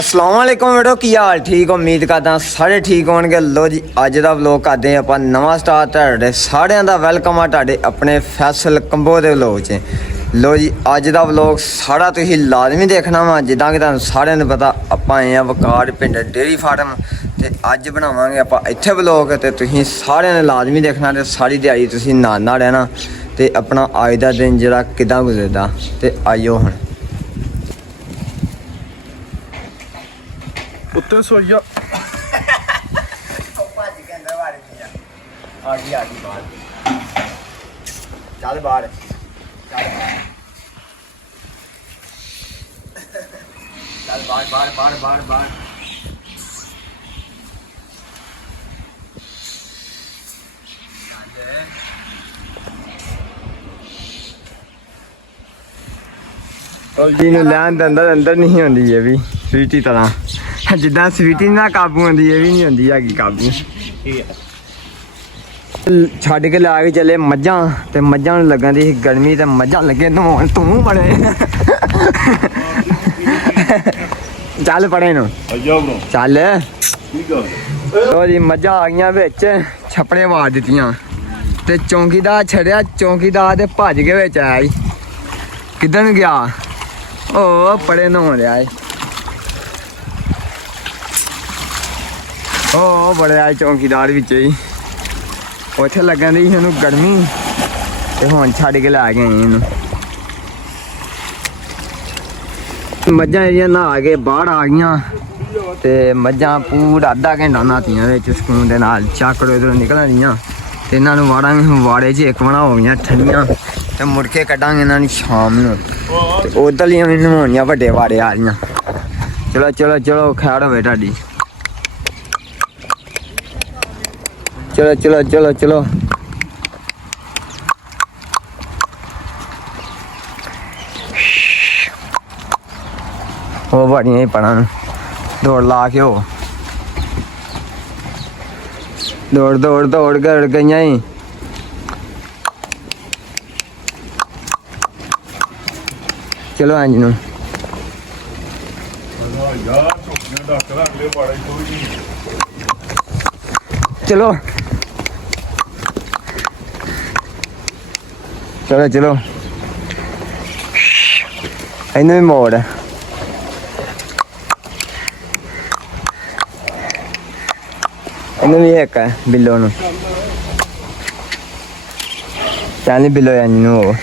अस्सलाम वालेकुम बेटो की हाल ठीक उम्मीद करदा सारे ठीक होणगे। लो जी अज दा व्लॉग करदे आं आपां नवां स्टार्ट। तुहाडे सारिਆਂ ਦਾ ਵੈਲਕਮ ਆ ਤੁਹਾਡੇ ਆਪਣੇ ਫੈਸਲ ਕੰਬੋ ਦੇ व्लॉग 'ਚ। लो जी अज दा व्लॉग सारा तुसीं लाजमी देखना वा। जिद्दां कि तुहानूं सारिਆਂ ਨੂੰ पता आपां आए आ वकार पिंड डेयरी फार्म ते अज बनावांगे आपां इत्थे व्लॉग ते तुसीं सारिਆਂ ने लाजमी देखना ते सारी दिहाड़ी तुसीं नाल रहना ते अपना अज दा दिन जेह्ड़ा किदां गुजरदा ते आइयो हुण उत्ते सोइया चल बाहर चल बाहर बाहर बाहर बाहर बाहर जी लैन अंदर अंदर नहीं आती है भी स्वीटी तरह जिदा स्वीटी ना काबू आती है भी नहीं आती है काबू। छड़ के ला के चले मझां ते मझां नूं लगन दी गर्मी ते मझां लगे नहाउण तू बड़े चल पड़े नु चल तो जी मझां आ गईयां विच छपड़े मार दित्तियां ते चौकीदार छड़िया चौकीदार ते भज के विच आया किधर गया ओ पड़े नहाउण लिया ओ बड़े आए चौकीदार विच ही उत्थे लगन दी इहनूं गर्मी ते हुण छड्ड के लै गए इहनूं। मझां जेह्ड़ियां नहा के बाहर आ गईयां ते मझां पूरा अद्धा घंटा न्हातियां विच सकून दे नाल चाकड़ो इधरों निकलन दियां ते इन्हां नूं वाड़ांगे वाड़े च इक बनाओगियां ठंडियां ते मुड़ के कड्डांगे इन्हां नूं शाम नूं ते उधरलियां भी नहाउणियां वड्डे वाड़े आ रहियां। चलो चलो चलो खैर होवे तुहाडी चलो चलो चलो चलो वो बड़ियां ही पढ़ा दौड़ ला के हो दौड़ दौड़ दौड़ कर गई ही चलो अंजनू चलो चलो चलो इन्हें भी मोड़ इन्हें भी एक है बिल्लो नूं चल बिल्लो अंजनू हो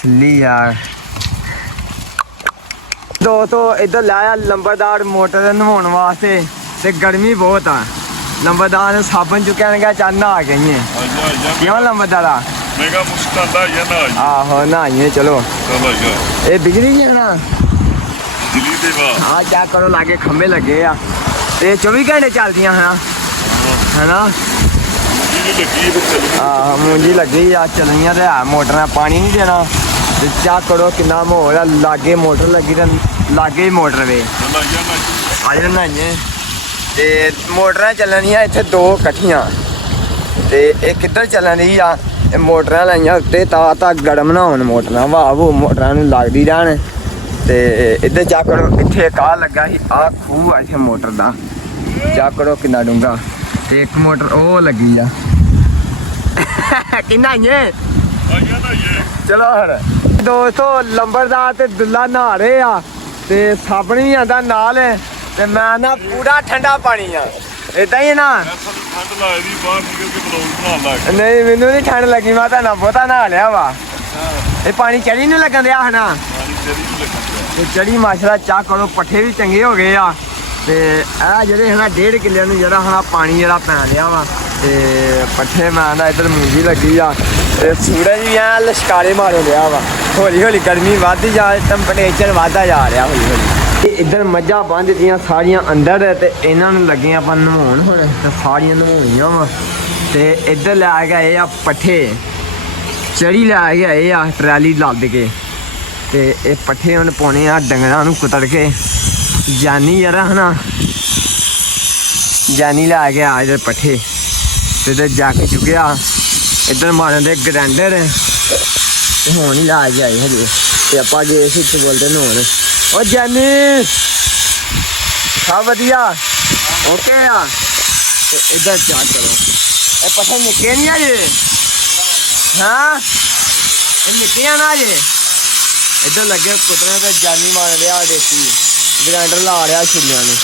छिल्ली यार दोस्तों इधर लाया लंबरदार मोटर नहाउण वास्ते ते गर्मी बहुत आ लंबरदार ने साबन चुक्या ने कहा चल नहा गई क्यों लंबरदारा आहो नहाइए चलो ये बिजली है ना हाँ क्या करो लागे खंबे लगे आ ये 24 घंटे चलदियां है ना हाँ मुंजी लगी आ चलनियां ते है मोटर पानी नहीं देना ते क्या करो किन्ना माहौल है लागे मोटर लगी ते लागे ही मोटर वे आज नहाइए ते मोटर चलनियां इत्थे दो कट्ठियां ते एक किधर चलन दी आ मोटर लाइयां उत्ते ता गरम ना होन मोटर वाह वो मोटर नूं लगदी रहन ते इधर जाकर इत्थे एक आ लगा ही आ खूह आ इत्थे मोटर दा जाकड़ो किन्ना डूंगा ते एक मोटर ओ लगी आ किन्ना ये चलो हर दोस्तों लंबरदार ते दुल्ला नहा रहे आ ते साबन भी आंदा नाल ते मैं ना पूरा ठंडा पानी आ इदां ही ना नहीं मैनू नहीं ठंड लगी मैं तो बहुता नहा लिया वा ये पानी चढ़ी नहीं लगन दिया है ना चढ़ी माशाल्लाह चाह करो पट्ठे भी चंगे हो गए आ ते ए जेह्ड़े है ना 1.5 किले नूं जेह्ड़ा है पानी जेह्ड़ा पैन लिया वा ते पट्ठे मैं ना इधर मूंगी लगी आ ते सूरज भी ऐ लश्कारे मारे लिया वा हौली हौली गर्मी वधदी जा टैंपरेचर वधदा जा रहा हौली हौली। इधर मझां बंद दित्तियां सारियां अंदर ते इन्हां नूं लगे आपां नहाउण हुण ते सारियां नहाउणियां वा ते इधर लै के आए आ पट्ठे चढ़ी लै के आए आ ट्रैली लद के ते एह् पट्ठे हुण पाने आ डंगरां नूं कुतड़ के जानी जरा है ना जानी लै के आ इधर पट्ठे ते इधर जाके चुकेआ इधर मारन दे ग्राइंडर ते हुण ही ला के आए हजे ते आपां गए सी बोलते नहाउण ਉਹ ਜਾਨੀ ਸਭ ਵਧੀਆ ਓਕੇ ਆ ਤੇ ਇੱਧਰ ਚੈੱਕ ਕਰੋ ਇਹ ਪੱਠੇ ਨਿੱਕੇ ਨਹੀਂ ਆ ਜੇ ਹਾਂ ਇਹ ਨਿੱਕੇ ਆ ਨਾ ਜੇ ਇੱਧਰ ਲੱਗੇ ਕੁੱਤਰੇ ਤੇ ਜਾਨੀ ਮਾਰ ਰਿਹਾ ਦੇਸੀ ਗ੍ਰਾਈਂਡਰ ਲਾ ਰਿਹਾ ਛੁਰੀਆਂ ਨੂੰ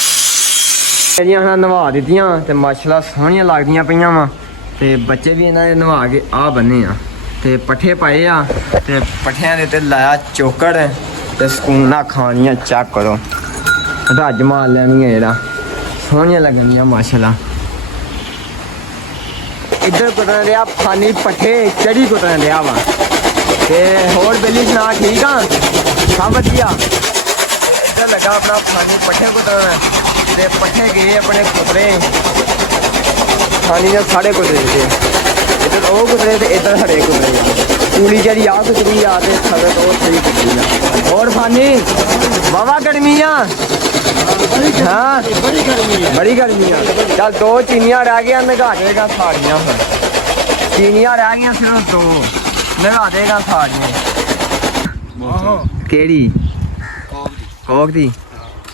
ਜਿਹੜੀਆਂ ਹੁਣ ਨਵਾ ਦਿੱਤੀਆਂ ਤੇ ਮਾਸ਼ਾਅੱਲਾ ਸੋਹਣੀਆਂ ਲੱਗਦੀਆਂ ਪਈਆਂ ਵਾ ਤੇ ਬੱਚੇ ਵੀ ਇਹਨਾਂ ਦੇ ਨਵਾ ਕੇ ਆ ਬੰਨੇ ਆ ਤੇ ਪੱਠੇ ਪਾਏ ਆ ਤੇ ਪੱਠਿਆਂ ਦੇ ਉੱਤੇ ਲਾਇਆ ਚੋਕੜ ਤੇ ਸਕੂਨ ਨਾਲ ਖਾਣੀਆਂ ਚੱਕ ਕਰੋ ਰੱਜ ਮਾਰ ਲੈਣੀਆਂ ਜਿਹੜਾ ਸੋਹਣੀਆਂ ਲੱਗਣੀਆਂ ਮਾਸ਼ਾਅੱਲਾ ਇੱਧਰ ਕੁੱਟਣ ਰਿਹਾ ਫਾਨੀ ਪੱਠੇ ਚੜੀ ਕੁੱਟਣ ਰਿਹਾ ਵਾ ਤੇ ਹੋਰ ਬੇਲੀ ਸੁਣਾ ਠੀਕ ਆ ਸਭ ਵਧੀਆ ਇੱਧਰ ਲੱਗਾ ਆਪਣਾ ਫਾਨੀ ਪੱਠੇ ਕੁੱਟਣ ਤੇ ਪੱਠੇ ਗਏ ਆਪਣੇ ਕੁੱਤਰੇ ਫਾਨੀ ਦੇ ਸਾਡੇ ਕੁੱਤਰੇ ਤੇ ਇੱਧਰ ਉਹ ਕੁੱਤਰੇ ਤੇ ਇੱਧਰ ਸਾਡੇ ਕੁੱਤਰੇ ਕੂਲੀ ਜਿਹੜੀ ਆ ਕੁੱਤਰੀ ਆ ਤੇ ਸਾਡੇ ਤੋਂ ਸਹੀ ਕੁੱਤਰੀ ਆ ਹੋਰ ਫਾਨੀ ਵਾਵਾ ਗਰਮੀ ਆ ਹਾਂ ਬੜੀ ਗਰਮੀ ਆ ਚੱਲ ਦੋ ਚੀਨੀਆਂ ਰਹਿ ਗਈਆਂ ਨਗਾ ਦੇਗਾ ਸਾੜੀਆਂ ਫਿਰ ਚੀਨੀਆਂ ਰਹਿ ਗਈਆਂ ਸਿਰਫ ਦੋ ਨਗਾ ਦੇਗਾ ਸਾੜੀਆਂ ਕਿਹੜੀ ਕੋਕ ਦੀ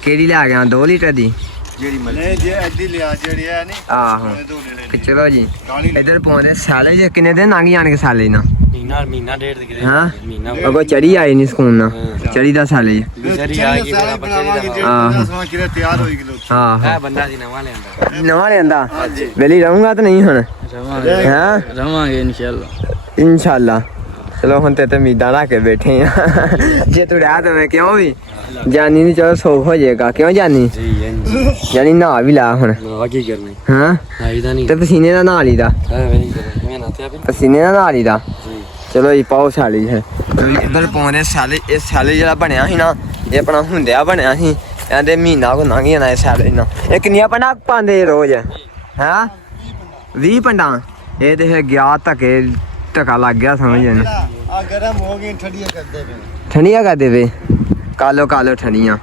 ਕਿਹੜੀ ਲੈ ਗਿਆ 2 ਲੀਟਰ ਦੀ ਜਿਹੜੀ ਮੱਲੇ ਜੇ ਐਡੀ ਲਿਆ ਜਿਹੜੀ ਹੈ ਨਹੀਂ ਆਹੋ ਚਲੋ ਜੀ ਇੱਧਰ ਪਹੁੰਚਦੇ ਸਾਲੇ ਜੇ ਕਿੰਨੇ ਦਿਨ ਲੰਘ ਜਾਣਗੇ ਸਾਲੇ ਨਾ ਮਹੀਨਾ ਡੇਢ ਦੇ ਕਿਤੇ ਹਾਂ ਮਹੀਨਾ ਅਗੋ ਚੜੀ ਆਈ ਨਹੀਂ ਸਕੂਨ ਨਾ ਚੜੀ ਦਾ ਸਾਲੇ ਚੜੀ ਆ ਗਈ ਬੜਾ ਬੱਚੇ ਦੀ ਆਹ ਸਮਾਂ ਕਿਰੇ ਤਿਆਰ ਹੋਈ ਕਿਲੋ ਆਹ ਹੈ ਬੰਦਾ ਜੀ ਨਵਾਂ ਲਿਆਂਦਾ ਵੇਲੀ ਰਹੂੰਗਾ ਤਾਂ ਨਹੀਂ ਹੁਣ ਹਾਂ ਰਵਾਂਗੇ ਇਨਸ਼ਾਅੱਲਾ ਇਨਸ਼ਾਅੱਲਾ ਚਲੋ ਹੁਣ ਤੇ ਉਮੀਦਾਂ ਰੱਖ ਕੇ ਬੈਠੇ ਆ ਜੇ ਤੂੰ ਰਹਿ ਤਾਂ ਮੈਂ ਕਿਉਂ ਵੀ ਜਾਨੀ ਨਹੀਂ ਚਲੋ ਸੌਖ ਹੋ ਜਾਏਗਾ ਕਿਉਂ ਜਾਨੀ ਜੀ ਜਾਨੀ ਨਹਾ ਵੀ ਲਾ ਹੁਣ ਨਾ ਕੀ ਕਰਨੀ ਹਾਂ ਆਈਦਾ ਨਹੀਂ ਤੇ ਪਸੀਨੇ ਦਾ ਨਹਾ ਲਈਦਾ ਹੈ ਵੇ ਮੈਂ ਨਾ ਤੇ ਪਸੀਨੇ ਦਾ ਨਹਾ ਲਈਦਾ ਜੀ ਚਲੋ ਜੀ ਪਾਓ ਸਾਲੀ ਹੈ ਇੱਧਰ ਪਾਉਂਦੇ ਸਾਲੇ ਇਹ ਸਾਲੇ ਜਿਹੜਾ ਬਣਿਆ ਸੀ ਨਾ ਇਹ ਆਪਣਾ ਹੁੰਦਿਆ ਬਣਿਆ ਸੀ ਕਹਿੰਦੇ ਮਹੀਨਾ ਕੋ ਲੰਘ ਜਾਣਾ ਇਹ ਸਾਲੇ ਨਾਲ ਇਹ ਕਿੰਨੀਆਂ ਪੰਡਾਂ ਪਾਉਂਦੇ ਰੋਜ਼ ਹਾਂ 20 ਪੰਡਾਂ ਇਹ ਤੇ ਗਿਆ ਧੱਕਾ ਲੱਗ ਗਿਆ ਸਮਝ ਇਹਨੂੰ ਆ ਗਰਮ ਹੋ ਗਈ ਠੰਡੀਆਂ ਕਰਦੇ ਪਏ ਠੰਡੀਆਂ ਕਰਦੇ ਵੇ ਕਾਲੋ ਠੰਡੀਆਂ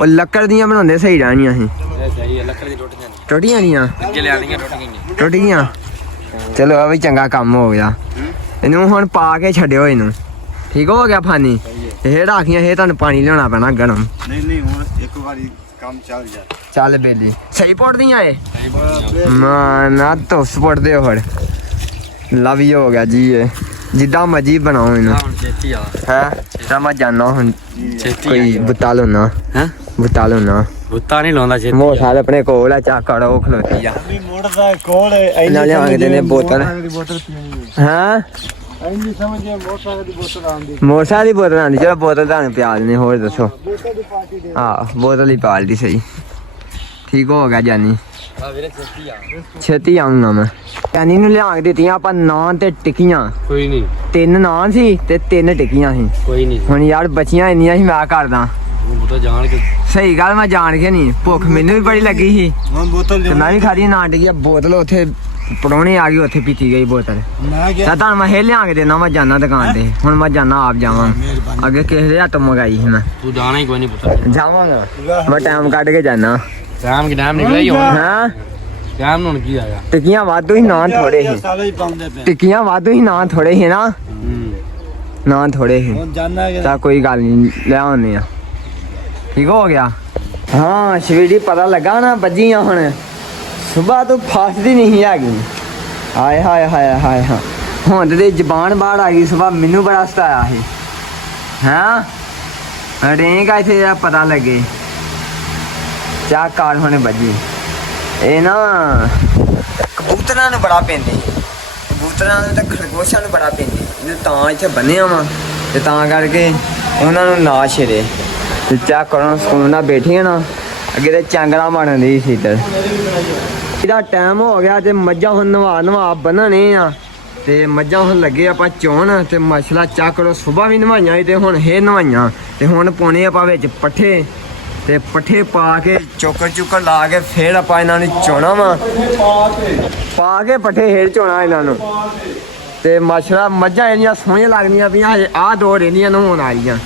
ਉਹ ਲੱਕੜ ਦੀਆਂ ਬਣਾਉਂਦੇ ਸਹੀ ਰਹਿਣੀਆਂ ਸੀ ਸਹੀ ਹੈ ਲੱਕੜ ਦੀ ਟੁੱਟ ਜਾਂਦੀ ਟੁੱਟੀਆਂ ਨੀਆਂ ਅੱਗੇ ਲਿਆਣੀਆਂ ਟੁੱਟ ਗਈਆਂ ਟੁੱਟ ਗਈਆਂ ਚਲੋ ਆ ਵੀ ਚੰਗਾ ਕੰਮ ਹੋ ਗਿਆ ਇਹਨੂੰ ਹੁਣ ਪਾ ਕੇ ਛੱਡਿਓ ਇਹਨੂੰ ਠੀਕ ਹੋ ਗਿਆ ਫਾਨੀ ਇਹ ਰਾਖੀਆਂ ਇਹ ਤੁਹਾਨੂੰ ਪਾਣੀ ਲਿਆਉਣਾ ਪੈਣਾ ਗਰਮ ਨਹੀਂ ਹੁਣ ਇੱਕ ਵਾਰੀ ਕੰਮ ਚੱਲ ਜਾ ਚੱਲ ਬੇਲੀ ਸਹੀ ਪੁੱਟਦੀਆਂ ਏ ਨਾ ਧੁੱਸ ਪੁੱਟਦੇ ਹੋ ਫਿਰ ਲਵ ਹੀ ਹੋ ਗਿਆ ਜੀ ਇਹ ਜਿੱਦਾਂ ਮਰਜੀ ਬਣਾਓ ਇਹਨੂੰ ਹੁਣ ਛੇਤੀ ਆ ਹੈ ਤਾਂ ਮੈਂ ਜਾਣਾ ਹੁਣ ਛੇਤੀ ਕੋਈ ਬੁੱਤਾ ਲੋਨਾ ਹੈ ਬੁੱਤਾ ਲੋਨਾ ਬੁੱਤਾ ਨਹੀਂ ਲਾਉਂਦਾ ਛੇਤੀ ਮੋਟਰਸਾਈਕਲ ਆਪਣੇ ਕੋਲ ਆ ਚਾਕੜ ਉਹ ਖਲੋਤੀ ਆ ਵੀ ਮੋੜਦਾ ਕੋਲ ਇਹਨਾਂ ਲਿਆ ਕੇ ਦੇਣੇ ਬੋਤਲ ਬੋਤਲ ਪੀਣੀ ਹਾਂ ਐਨੀ ਸਮਝੇ ਮੋਟਰਸਾਈਕਲ ਦੀ ਬੋਤਲ ਆਉਂਦੀ ਮੋਟਰਸਾਈਕਲ ਦੀ ਬੋਤਲ ਆਂਦੀ ਚਲੋ ਬੋਤਲ ਤੁਹਾਨੂੰ ਪਿਆ ਦਿੰਦੇ ਹੋਰ ਦੱਸੋ ਬੋਤਲ ਦੀ ਪਾਰਟੀ ਦੇ ਹਾਂ ਬੋਤਲ ਹੀ ਪਾਲਦੀ ਸਹੀ ਠੀਕ ਹੋ ਗਿਆ ਜਾਨੀ ਆ ਵੀਰੇ ਛੇਤੀ ਆ ਛੇਤੀ ਆਉਂਗਾ ਮੈਂ ਜਾਨੀ ਨੂੰ ਲਿਆ ਕੇ ਦਿੱਤੀਆਂ ਆਪਾਂ ਨਾਨ ਤੇ ਟਿੱਕੀਆਂ ਕੋਈ ਨਹੀਂ 3 ਨਾਨ ਸੀ ਤੇ 3 ਟਿੱਕੀਆਂ ਸੀ ਕੋਈ ਨਹੀਂ ਹੁਣ ਯਾਰ ਬਚੀਆਂ ਇੰਨੀਆਂ ਸੀ ਮੈਂ ਕਰਦਾ ਉਹ ਤਾਂ ਜਾਣ ਕੇ ਸਹੀ ਗੱਲ ਮੈਂ ਜਾਣ ਕੇ ਨਹੀਂ ਭੁੱਖ ਮੈਨੂੰ ਵੀ ਬੜੀ ਲੱਗੀ ਸੀ ਹੁਣ ਬੋਤਲ ਤੇ ਮੈਂ ਵੀ ਖਾਦੀ ਨਾਨ ਟਿੱਕੀਆਂ ਬੋਤਲ ਉੱਥੇ ਪੜਾਉਣੇ ਆ ਗਈ ਉੱਥੇ ਪੀਤੀ ਗਈ ਬੋਤਲ ਮੈਂ ਗਿਆ ਤਾਂ ਤੁਹਾਨੂੰ ਮੈਂ ਇਹ ਲਿਆ ਕੇ ਦੇਣਾ ਮੈਂ ਜਾਣਾ ਦੁਕਾਨ ਤੇ ਹੁਣ ਮੈਂ ਜਾਣਾ ਆਪ ਜਾਵਾਂ ਅੱਗੇ ਕਿਸੇ ਦੇ ਹੱਥੋਂ ਮੰਗਾਈ ਸੀ ਮੈਂ ਤੂੰ ਜਾਣਾ ਹੀ ਕੋਈ ਨਹੀਂ ਪੁੱਤ ਜਾਵਾਂਗਾ ਮੈਂ ਟਾਈਮ ਕੱਢ ਕੇ ਜਾਣਾ ਸ਼ਾਮ ਕੀ ਟਾਈਮ ਨਿਕਲਿਆ ਹੀ ਹੁਣ ਹਾਂ ਸ਼ਾਮ ਨੂੰ ਕੀ ਆਇਆ ਟਿੱਕੀਆਂ ਵਾਧੂ ਹੀ ਨਾਨ ਥੋੜੇ ਸੀ ਸਾਲੇ ਹੀ ਪਾਉਂਦੇ ਪਏ ਟਿੱਕੀਆਂ ਵਾਧੂ ਹੀ ਨਾਨ ਥੋੜੇ ਸੀ ਨਾ ਨਾਨ ਥੋੜੇ ਸੀ ਹੁਣ ਜਾਣਾ ਹੈ ਤਾਂ ਕੋਈ ਗੱਲ ਨਹੀਂ ਲੈ ਆਉਂਦੇ ਆ ਠੀਕ ਹੋ ਗਿਆ ਹਾਂ ਸ਼ਵੀਡੀ ਪਤਾ ਲੱਗਾ ਨਾ ਵੱਜੀਆਂ ਹੁਣ ਸੁਬਾਹ ਤੋਂ ਫਸਦੀ ਨਹੀਂ ਹੈਗੀ ਹਾਏ ਹਾਏ ਹਾਏ ਹਾਏ ਹਾਂ ਹੁਣ ਤੇ ਜ਼ਬਾਨ ਬਾਹਰ ਆ ਗਈ ਸੁਬਾਹ ਮੈਨੂੰ ਬੜਾ ਸਤਾਇਆ ਸੀ ਹਾਂ ਰੇਂਗਾ ਇੱਥੇ ਜਿਹੜਾ ਪਤਾ ਲੱਗੇ ਚਾਹ ਕਾਰ ਹੋਣੇ ਵੱਜੀ ਇਹ ਨਾ ਕਬੂਤਰਾਂ ਨੂੰ ਬੜਾ ਪੈਂਦੀ ਕਬੂਤਰਾਂ ਨੂੰ ਤਾਂ ਖਰਗੋਸ਼ਾਂ ਨੂੰ ਬੜਾ ਪੈਂਦੀ ਇਹ ਤਾਂ ਇੱਥੇ ਬੰਨਿਆ ਵਾ ਤੇ ਤਾਂ ਕਰਕੇ ਉਹਨਾਂ ਨੂੰ ਨਾ ਛੇੜੇ ਤੇ ਚਾਹ ਕਰਨ ਸਕੂਨ ਨਾਲ ਬੈਠੀਆਂ ਨਾ ਅੱਗੇ ਤੇ ਚਾਂਗਲਾ ਮਾਰਨ ਦੀ ਸੀ ਤੇ ਇਹਦਾ ਟਾਈਮ ਹੋ ਗਿਆ ਤੇ ਮੱਝਾਂ ਹੁਣ ਨਵਾ ਬੰਨਣੇ ਆ ਤੇ ਮੱਝਾਂ ਹੁਣ ਲੱਗੇ ਆਪਾਂ ਚੋਣ ਤੇ ਮਸਲਾ ਚੱਕੜੋ ਸਵੇਰ ਵੀ ਨਵਾਈਆਂ ਸੀ ਤੇ ਹੁਣ ਇਹ ਨਵਾਈਆਂ ਤੇ ਹੁਣ ਪਾਉਣੇ ਆਪਾਂ ਵਿੱਚ ਪੱਠੇ ਤੇ ਪੱਠੇ ਪਾ ਕੇ ਚੋਕਰ ਲਾ ਕੇ ਫੇਰ ਆਪਾਂ ਇਹਨਾਂ ਨੂੰ ਚੋਣਾ ਵਾ ਪਾ ਕੇ ਪੱਠੇ ਹੇਠ ਚੋਣਾ ਇਹਨਾਂ ਨੂੰ ਤੇ ਮਸਲਾ ਮੱਝਾਂ ਇੰਨੀਆਂ ਸੋਹਣੀਆਂ ਲੱਗਦੀਆਂ ਪਈਆਂ ਹਜੇ ਆਹ ਦੋ ਰਹਿੰਦੀਆਂ ਨੂੰ ਹੁਣ ਆ ਰਹੀਆਂ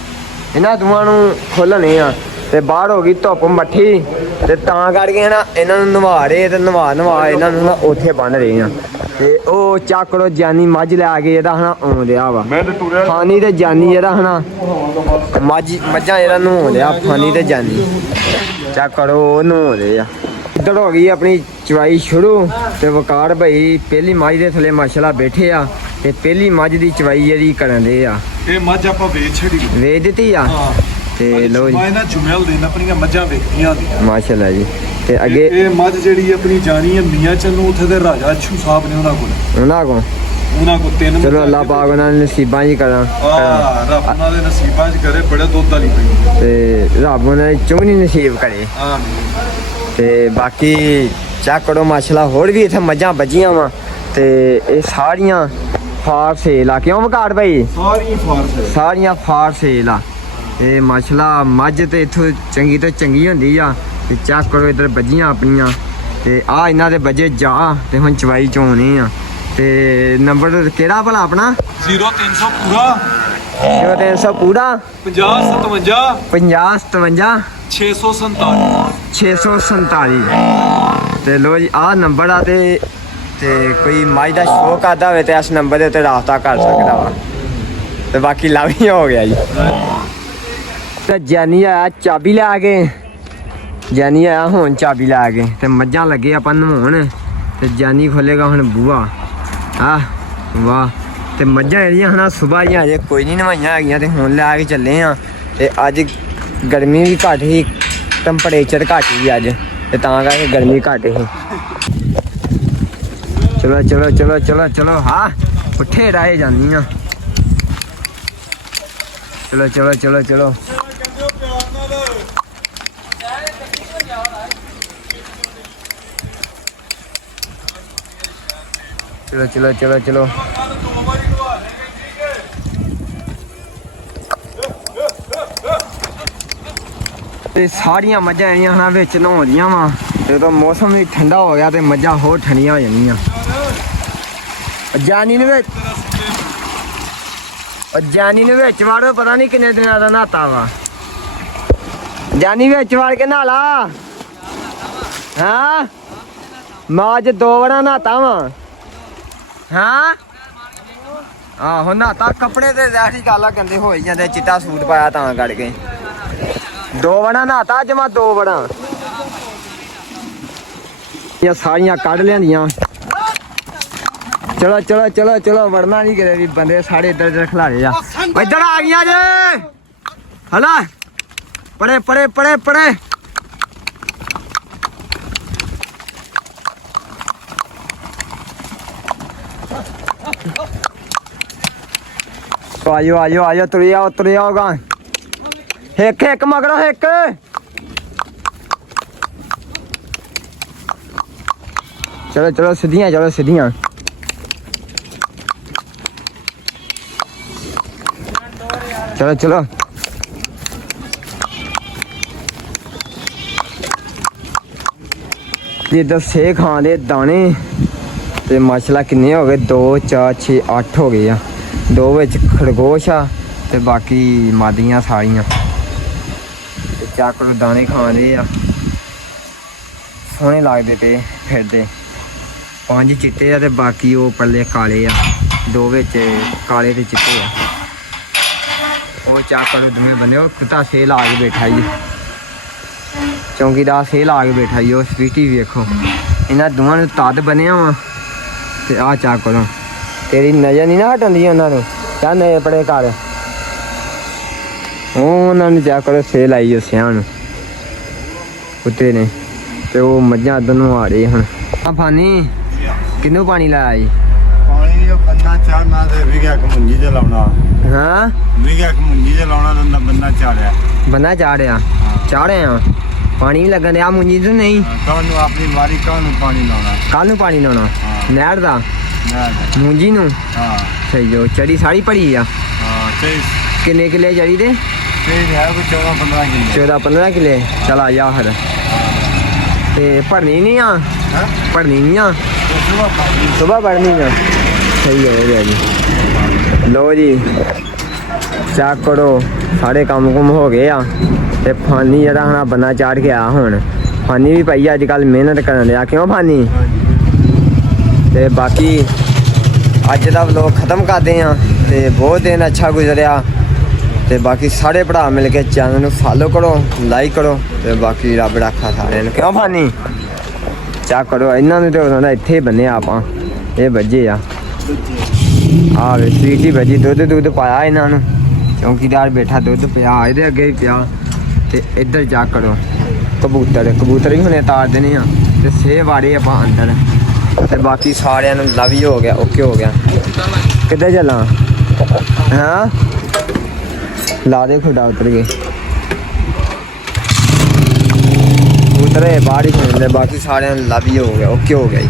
ਇਹਨਾਂ ਦੋਵਾਂ ਨੂੰ ਖੋਲਣੇ ਆ ਤੇ ਬਾਹਰ ਹੋ ਗਈ ਧੁੱਪ ਮੱਠੀ ਤੇ ਤਾਂ ਕਰਕੇ ਨਾ ਇਹਨਾਂ ਨੂੰ ਨਵਾ ਰਹੇ ਤੇ ਨਵਾ ਇਹਨਾਂ ਨੂੰ ਨਾ ਉੱਥੇ ਬੰਨ ਰਹੇ ਆ ਤੇ ਉਹ ਚੱਕ ਲੋ ਜਾਨੀ ਮੱਝ ਲੈ ਕੇ ਇਹਦਾ ਹਨਾ ਆਉਂਦਿਆ ਵਾ ਮੈਂ ਤੇ ਟੁਰਿਆ ਫਾਨੀ ਤੇ ਜਾਨੀ ਇਹਦਾ ਹਨਾ ਮੱਝਾਂ ਇਹਦਾ ਨਹਾਉਂਦਿਆ ਫਾਨੀ ਤੇ ਜਾਨੀ ਚੱਕ ਕਰੋ ਉਹ ਨਹਾਉਂਦੇ ਆ। ਇੱਧਰ ਹੋ ਗਈ ਆਪਣੀ ਚਵਾਈ ਸ਼ੁਰੂ ਤੇ ਵਕਾਰ ਭਾਈ ਪਹਿਲੀ ਮੱਝ ਦੇ ਥੱਲੇ ਮਾਸ਼ਾਅੱਲਾ ਬੈਠੇ ਆ ਤੇ ਪਹਿਲੀ ਮੱਝ ਦੀ ਚਵਾਈ ਜਿਹੜੀ ਕਰਨ ਦੇ ਆ। ਇਹ ਮੱਝ ਆਪਾਂ ਵੇਚ ਛੜੀ ਵੇਚ ਦਿੱਤੀ ਆ ਤੇ ਲੋ ਜੀ ਮੈਂ ਨਾ ਜੁਮੇਲ ਦੇਣ ਆਪਣੀਆਂ ਮੱਝਾਂ ਵੇਚੀਆਂ ਦੀ ਮਾਸ਼ਾਅੱਲਾ ਜੀ। ਤੇ ਅੱਗੇ ਇਹ ਮੱਝ ਜਿਹੜੀ ਆਪਣੀ ਜਾਨੀ ਹੈ ਮੀਆਂ ਚੰਨੂ ਉੱਥੇ ਦੇ ਰਾਜਾ ਅੱਛੂ ਸਾਹਿਬ ਨੇ ਉਹਨਾਂ ਕੋਲ ਤਿੰਨ ਚਲੋ ਅੱਲਾਹ ਪਾਕ ਉਹਨਾਂ ਨੇ ਨਸੀਬਾਂ ਜੀ ਕਰਾਂ ਰੱਬ ਉਹਨਾਂ ਦੇ ਨਸੀਬਾਂ 'ਚ ਕਰੇ ਬੜੇ ਦੁੱਧ ਵਾਲੀ ਪਈ ਤੇ ਰੱਬ ਉਹਨਾਂ ਦੀ ਚੁੰਗਣੀ ਨਸੀਬ ਕਰੇ। ਤੇ ਬਾਕੀ ਚੈੱਕ ਕਰੋ ਮਾਸ਼ਾਅੱਲਾ ਹੋਰ ਵੀ ਇੱਥੇ ਮੱਝਾਂ ਬੱਜੀਆਂ ਵਾ ਤੇ ਇਹ ਸਾਰੀਆਂ ਫਾਰ ਸੇਲ ਆ। ਕਿਉਂ ਵਕਾਰ ਭਾਈ ਸਾਰੀਆਂ ਫਾਰ ਸੇਲ ਆ। ਇਹ ਮਾਸ਼ਾਅੱਲਾ ਮੱਝ ਤੇ ਇੱਥੋਂ ਚੰਗੀ ਤੋਂ ਚੰਗੀ ਹੁੰਦੀ ਆ। ਤੇ ਚੈੱਕ ਕਰੋ ਇੱਧਰ ਬੱਜੀਆਂ ਆਪਣੀਆਂ ਤੇ ਆ ਇਹਨਾਂ ਦੇ ਬੱਜੇ ਜਾ ਤੇ ਹੁਣ ਚਵਾਈ ਚੋਣੇ ਆ। ਤੇ ਨੰਬਰ ਕਿਹੜਾ ਭਲਾ ਆਪਣਾ 0300 ਪੂਰਾ 0300 ਪੂਰਾ 50 57 647 ਤੇ ਲੋ ਜੀ ਆਹ ਨੰਬਰ ਆ ਤੇ ਕੋਈ ਮਾਈ ਦਾ ਸ਼ੌਕ ਕਰਦਾ ਹੋਵੇ ਤੇ ਇਸ ਨੰਬਰ ਦੇ ਉੱਤੇ ਰਾਬਤਾ ਕਰ ਸਕਦਾ ਵਾ। ਤੇ ਬਾਕੀ ਲਵ ਹੀ ਹੋ ਗਿਆ ਜੀ। ਤੇ ਜਾਨੀ ਆਇਆ ਚਾਬੀ ਲੈ ਕੇ ਜਾਨੀ ਆਇਆ ਹੁਣ ਚਾਬੀ ਲੈ ਕੇ ਤੇ ਮੱਝਾਂ ਲੱਗੇ ਆਪਾਂ ਨਹਾਉਣ ਤੇ ਜਾਨੀ ਖੋਲੇਗਾ ਹੁਣ ਬੂਹਾ ਆ ਵਾਹ। ਤੇ ਮੱਝਾਂ ਜਿਹੜੀਆਂ ਹਨਾ ਸੁਬਾਹ ਹੀ ਅਜੇ ਕੋਈ ਨਹੀਂ ਨਵਾਈਆਂ ਹੈਗੀਆਂ ਤੇ ਹੁਣ ਲੈ ਕੇ ਚੱਲੇ ਆ। ਤੇ ਅੱਜ ਗਰਮੀ ਵੀ ਘੱਟ ਸੀ ਟੈਂਪਰੇਚਰ ਘੱਟ ਸੀ ਅੱਜ ਤੇ ਤਾਂ ਕਰਕੇ ਗਰਮੀ ਘੱਟ ਸੀ। ਚਲੋ ਚਲੋ ਚਲੋ ਚਲੋ ਚਲੋ ਹਾਂ ਉੱਠੇ ਰਾਏ ਜਾਂਦੀਆਂ। ਚਲੋ ਚਲੋ ਚਲੋ ਚਲੋ ਚਲੋ ਚਲੋ ਚਲੋ ਚਲੋ ਤੇ ਸਾਰੀਆਂ ਮੱਝਾਂ ਆਈਆਂ ਹਨਾ ਵਿੱਚ ਨਹਾਉਂਦੀਆਂ ਵਾ। ਜਦੋਂ ਮੌਸਮ ਵੀ ਠੰਡਾ ਹੋ ਗਿਆ ਤੇ ਮੱਝਾਂ ਹੋਰ ਠੰਡੀਆਂ ਹੋ ਜਾਣੀਆਂ। ਜਾਨੀ ਨੂੰ ਵਿੱਚ ਵਾੜੋ ਪਤਾ ਨਹੀਂ ਕਿੰਨੇ ਦਿਨਾਂ ਦਾ ਨਹਾਤਾ ਵਾ। ਜਾਨੀ ਵਿੱਚ ਵਾੜ ਕੇ ਨਹਾ ਲਾ। ਹਾਂ ਮੈਂ ਅੱਜ 2 ਵਾਰਾਂ ਨਹਾਤਾ ਵਾ। ਹਾਂ ਆਹੋ ਨਹਾਤਾ ਕੱਪੜੇ ਤੇ ਜ਼ਹਿਰੀ ਕਾਲਾ ਗੰਦੇ ਹੋ ਜਾਂਦੇ ਚਿੱਟਾ ਸੂਟ ਪਾਇਆ ਤਾਂ ਕਰਕੇ 2 ਵਾਰਾਂ ਨਹਾਤਾ ਅੱਜ ਮੈਂ 2 ਵਾਰਾਂ। ਇਹ ਸਾਰੀਆਂ ਕੱਢ ਲਿਆਂਦੀਆਂ। ਚਲੋ ਚਲੋ ਚਲੋ ਚਲੋ ਵੜਨਾ ਨਹੀਂ ਕਿਤੇ ਵੀ ਬੰਦੇ ਸਾਡੇ ਇੱਧਰ ਖਿਲਾਰੇ ਆ। ਇੱਧਰ ਆ ਗਈਆਂ ਜੇ ਹਲਾ ਪੜੇ ਪੜੇ ਪੜੇ ਪੜੇ ਆਜੋ ਆਜੋ ਆਜੋ ਤੁਰੇ ਆਓ ਗਾ। ਇੱਕ ਮਗਰੋਂ ਇੱਕ ਚਲੋ ਚਲੋ ਸਿੱਧੀਆਂ ਚਲੋ ਸਿੱਧੀਆਂ। ਚਲੋ ਚਲੋ ਇਹ ਦੱਸੇ ਖਾਂ ਦੇ ਦਾਣੇ ਤੇ ਮਾਸ਼ਾਅੱਲਾ ਕਿੰਨੇ ਹੋ ਗਏ 2 4 6 8 ਹੋ ਗਏ ਆ। 2 ਵਿੱਚ ਖਰਗੋਸ਼ ਆ ਤੇ ਬਾਕੀ ਮਾਦੀਆਂ ਸਾਰੀਆਂ ਤੇ ਚੱਕ ਨੂੰ ਦਾਣੇ ਖਾਂਦੇ ਆ। ਸੋਹਣੇ ਲੱਗਦੇ ਤੇ ਫਿਰਦੇ 5 ਚਿੱਟੇ ਆ ਤੇ ਬਾਕੀ ਉਹ ਪੱਲੇ ਕਾਲੇ ਆ। 2 ਵਿੱਚ ਕਾਲੇ ਤੇ ਚਿੱਟੇ ਆ। ਉਹ ਚੱਕ ਨੂੰ ਦੋਵੇਂ ਬੰਦੇ ਉਹ ਕੁੱਤਾ ਸੇਲ ਆ ਕੇ ਬੈਠਾ ਜੀ। ਚੌਂਕੀਦਾਰ ਸੇਲ ਆ ਕੇ ਬੈਠਾ ਜੀ। ਉਹ ਸਵੀਟੀ ਵੇਖੋ ਇਹਨਾਂ ਦੋਵਾਂ ਨੂੰ ਤਦ ਬਣਿਆ ਵਾ ਤੇ ਆਹ ਚੱਕ ਕਰੋ ਤੇਰੀ ਨਜ਼ਰ ਨਹੀਂ ਨਾ ਹਟਾਉਂਦੀ ਉਹਨਾਂ ਨੂੰ ਕਿਆ ਨਏ ਪੜੇ ਘਰ ਉਹਨਾਂ ਨੂੰ ਚੱਕ ਕਰੋ ਸੇਲ ਆਈ ਉਸਿਆਂ ਨੂੰ ਕੁੱਤੇ ਨੇ ਤੇ ਉਹ ਮੱਝਾਂ ਅੱਧ ਨੂੰ ਆ ਰਹੀ ਹੁਣ। ਆ ਫਾਨੀ ਕਿੰਨੂੰ ਪਾਣੀ ਲਾਇਆ ਜੀ? ਪਾਣੀ ਉਹ ਬੰਨਾ ਚਾੜਨਾ ਤੇ ਵਿਗਿਆ ਕਮੁੰਜੀ ਤੇ ਲਾਉਣਾ। ਹਾਂ ਵਿਗਿਆ ਕਮੁੰਜੀ ਤੇ ਲਾਉਣਾ ਤਾਂ ਬੰਨਾ ਚਾੜਿਆ ਬੰਨਾ ਚਾੜਿਆ ਚਾੜਿਆ ਪਾਣੀ ਵੀ ਲੱਗਣ ਡਿਆ ਮੁੰਜੀ ਤੇ ਨਹੀਂ। ਤੁਹਾਨੂੰ ਆਪਣੀ ਵਾਰੀ ਨੂੰ ਪਾਣੀ ਲਾਉਣਾ। ਕੱਲ ਨੂੰ ਪਾਣੀ ਲਾਉਣਾ ਨਹਿਰ ਦਾ ਮੁੰਜੀ ਨੂੰ। ਹਾਂ ਸਹੀ ਜੋ ਚੜੀ ਸਾਰੀ ਭਰੀ ਆ। ਹਾਂ ਤੇ ਕਿੰਨੇ ਕਿੱਲੇ ਚੜੀ ਦੇ? ਤੇ ਹੈ ਕੋਈ 14 15 ਕਿੱਲੇ। 14 15 ਕਿੱਲੇ ਚਲ ਆ ਜਾ ਫਿਰ। ਤੇ ਭਰਨੀ ਨਹੀਂ ਆ ਭਰਨੀ ਨਹੀਂ ਆ ਸੁਬਾਹ ਭਰਨੀ ਆ। ਸਹੀ ਹੋ ਗਿਆ ਜੀ। ਲੋ ਜੀ ਚੈੱਕ ਕਰੋ ਸਾਰੇ ਕੰਮ ਕੁਮ ਹੋ ਗਏ ਆ ਤੇ ਫਾਨੀ ਜਿਹੜਾ ਹੁਣ ਬੰਨਾ ਚਾੜ ਕੇ ਆ ਹੁਣ ਫਾਨੀ ਵੀ ਭਾਈ ਅੱਜ ਕੱਲ ਮਿਹਨਤ ਕਰਨ ਲਿਆ। ਕਿਉਂ ਫਾਨੀ ਤੇ ਬਾਕੀ ਅੱਜ ਦਾ ਵਲੋਗ ਖਤਮ ਕਰਦੇ ਆ ਤੇ ਬਹੁਤ ਦਿਨ ਅੱਛਾ ਗੁਜ਼ਰਿਆ ਤੇ ਬਾਕੀ ਸਾਰੇ ਭਰਾ ਮਿਲ ਕੇ ਚੈਨਲ ਨੂੰ ਫਾਲੋ ਕਰੋ, ਲਾਈਕ ਕਰੋ ਤੇ ਬਾਕੀ ਰੱਬ ਰਾਖਾ ਸਾਰਿਆਂ ਨੂੰ। ਕਿਉਂ ਫਾਨੀ ਚਾ ਕਰੋ ਇਹਨਾਂ ਨੂੰ ਤੇ ਉਹਨਾਂ ਦਾ ਇੱਥੇ ਬੰਨਿਆ ਆਪਾਂ, ਇਹ ਵੱਜੇ ਆ ਵੇ ਸਵੀਟੀ ਵੱਜੀ, ਦੁੱਧ ਪਾਇਆ ਇਹਨਾਂ ਨੂੰ, ਚੌਂਕੀਦਾਰ ਬੈਠਾ ਦੁੱਧ ਪਿਆ ਇਹਦੇ ਅੱਗੇ ਹੀ ਪਿਆ। ਤੇ ਇੱਧਰ ਜਾ ਕਰੋ ਕਬੂਤਰ ਵੀ ਹੁਣੇ ਤਾਰ ਦੇਣੇ ਆ ਤੇ ਸੇ ਵਾੜੇ ਆਪਾਂ ਅੰਦਰ ਤੇ ਬਾਕੀ ਸਾਰਿਆਂ ਨੂੰ ਲਵ ਹੀ ਹੋ ਗਿਆ, ਓਕੇ ਹੋ ਗਿਆ। ਕਿੱਧਰ ਚੱਲਾਂ ਹਾਂ ਲਾ ਦੇ ਖੁੱਡਾ ਉਤਰ ਗਏ ਕਬੂਤਰ ਬਾਹਰ ਹੀ ਖੇਡਦੇ, ਬਾਕੀ ਸਾਰਿਆਂ ਨੂੰ ਲਵ ਹੀ ਹੋ ਗਿਆ, ਓਕੇ ਹੋ ਗਿਆ ਜੀ।